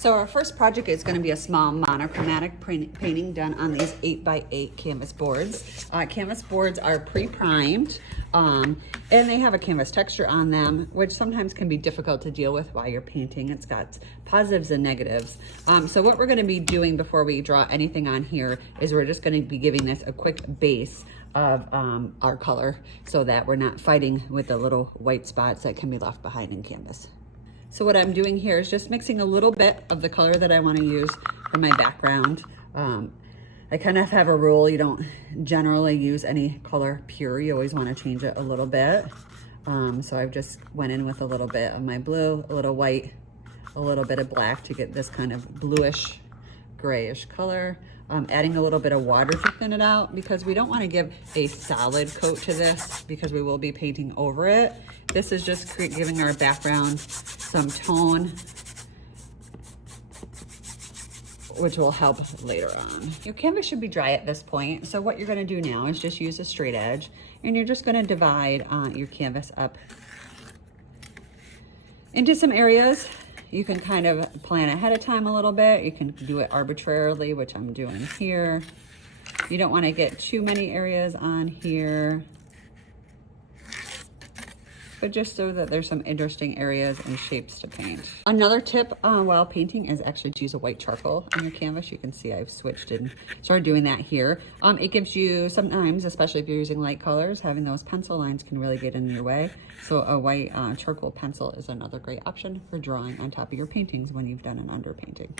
So our first project is going to be a small monochromatic painting done on these 8x8 canvas boards. Canvas boards are pre-primed and they have a canvas texture on them, which sometimes can be difficult to deal with while you're painting. It's got positives and negatives. So what we're going to be doing before we draw anything on here is we're just going to be giving this a quick base of our color so that we're not fighting with the little white spots that can be left behind in canvas. So what I'm doing here is just mixing a little bit of the color that I want to use for my background. I kind of have a rule, you don't generally use any color pure. You always want to change it a little bit. So I've just went in with a little bit of my blue, a little white, a little bit of black to get this kind of bluish, grayish color. Adding a little bit of water to thin it out because we don't want to give a solid coat to this because we will be painting over it. This is just giving our background some tone, which will help later on. Your canvas should be dry at this point. So what you're going to do now is just use a straight edge and you're just going to divide your canvas up into some areas. You can kind of plan ahead of time a little bit. You can do it arbitrarily, which I'm doing here. You don't want to get too many areas on here, but just so that there's some interesting areas and shapes to paint. Another tip while painting is actually to use a white charcoal on your canvas. You can see I've switched and started doing that here. It gives you sometimes, especially if you're using light colors, having those pencil lines can really get in your way. So a white charcoal pencil is another great option for drawing on top of your paintings when you've done an underpainting.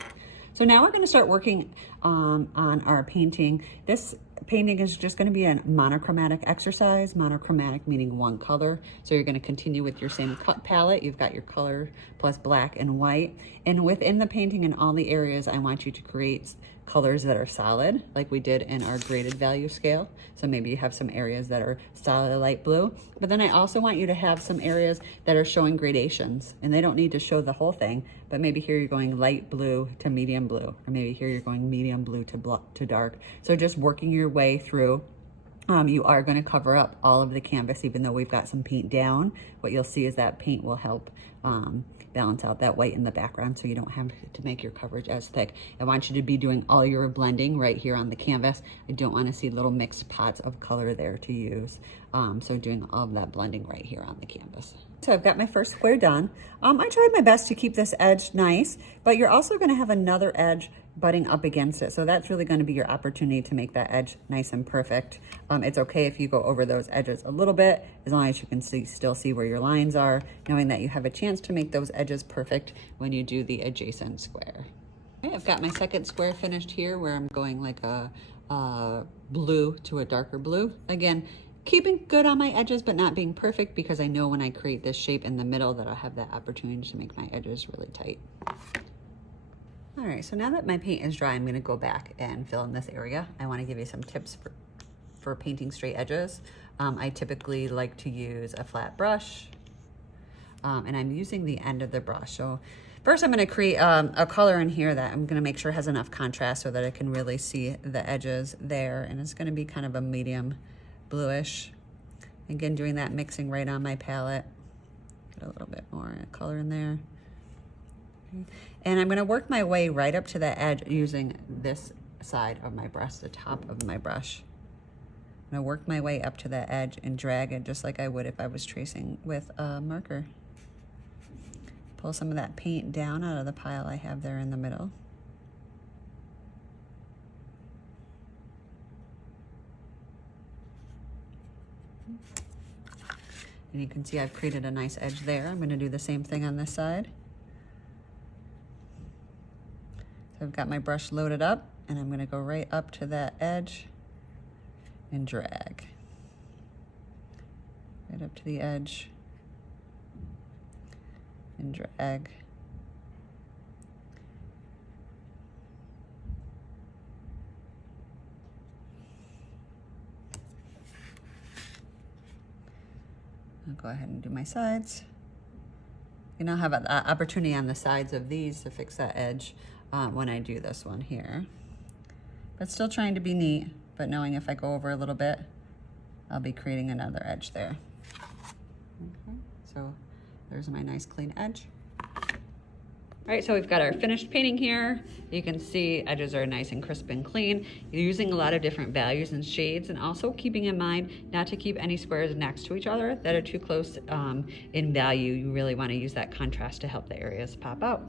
So now we're going to start working on our painting. This painting is just going to be a monochromatic exercise. Monochromatic meaning one color. So you're going to continue with your same cut palette. You've got your color plus black and white. And within the painting in all the areas, I want you to create colors that are solid, like we did in our graded value scale. So maybe you have some areas that are solid light blue, but then I also want you to have some areas that are showing gradations, and they don't need to show the whole thing, but maybe here you're going light blue to medium blue, or maybe here you're going medium blue to dark. So just working your way through. You are going to cover up all of the canvas, even though we've got some paint down. What you'll see is that paint will help balance out that white in the background so you don't have to make your coverage as thick. I want you to be doing all your blending right here on the canvas. I don't want to see little mixed pots of color there to use. So doing all of that blending right here on the canvas. So I've got my first square done. I tried my best to keep this edge nice, but you're also going to have another edge butting up against it. So that's really going to be your opportunity to make that edge nice and perfect. It's okay if you go over those edges a little bit, as long as you can still see where your lines are, knowing that you have a chance to make those edges perfect when you do the adjacent square. Okay, I've got my second square finished here where I'm going like a blue to a darker blue. Again, keeping good on my edges, but not being perfect because I know when I create this shape in the middle that I'll have that opportunity to make my edges really tight. All right, so now that my paint is dry, I'm gonna go back and fill in this area. I wanna give you some tips for painting straight edges. I typically like to use a flat brush, and I'm using the end of the brush. So first I'm gonna create a color in here that I'm gonna make sure has enough contrast so that I can really see the edges there. And it's gonna be kind of a medium bluish. Again, doing that mixing right on my palette. Get a little bit more color in there. And I'm gonna work my way right up to the edge using this side of my brush, the top of my brush. I'm gonna work my way up to the edge and drag it just like I would if I was tracing with a marker. Pull some of that paint down out of the pile I have there in the middle. And you can see I've created a nice edge there. I'm gonna do the same thing on this side. So I've got my brush loaded up and I'm gonna go right up to that edge and drag. Right up to the edge and drag. I'll go ahead and do my sides. You now have an opportunity on the sides of these to fix that edge when I do this one here. But still trying to be neat, but knowing if I go over a little bit, I'll be creating another edge there. Okay, so there's my nice clean edge. All right, so we've got our finished painting here. You can see edges are nice and crisp and clean. You're using a lot of different values and shades, and also keeping in mind not to keep any squares next to each other that are too close in value. You really want to use that contrast to help the areas pop out.